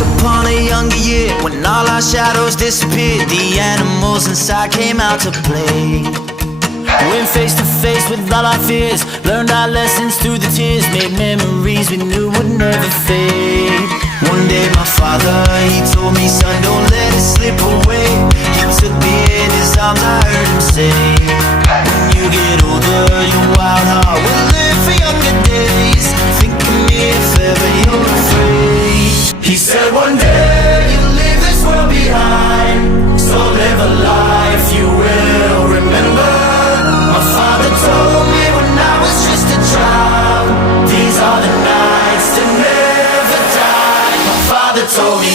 Once upon a younger year, when all our shadows disappeared, the animals inside came out to play. Went face to face with all our fears, learned our lessons through the tears, made memories we knew would never fade. One day my father, he told me, son, don't let it slip away. He took me in his arms, I heard him say, when you get older, your wild heart will live for younger days. Think of me if ever you're afraid. He said one day you'll leave this world behind, so live a life you will remember. My father told me when I was just a child, these are the nights that never die. My father told me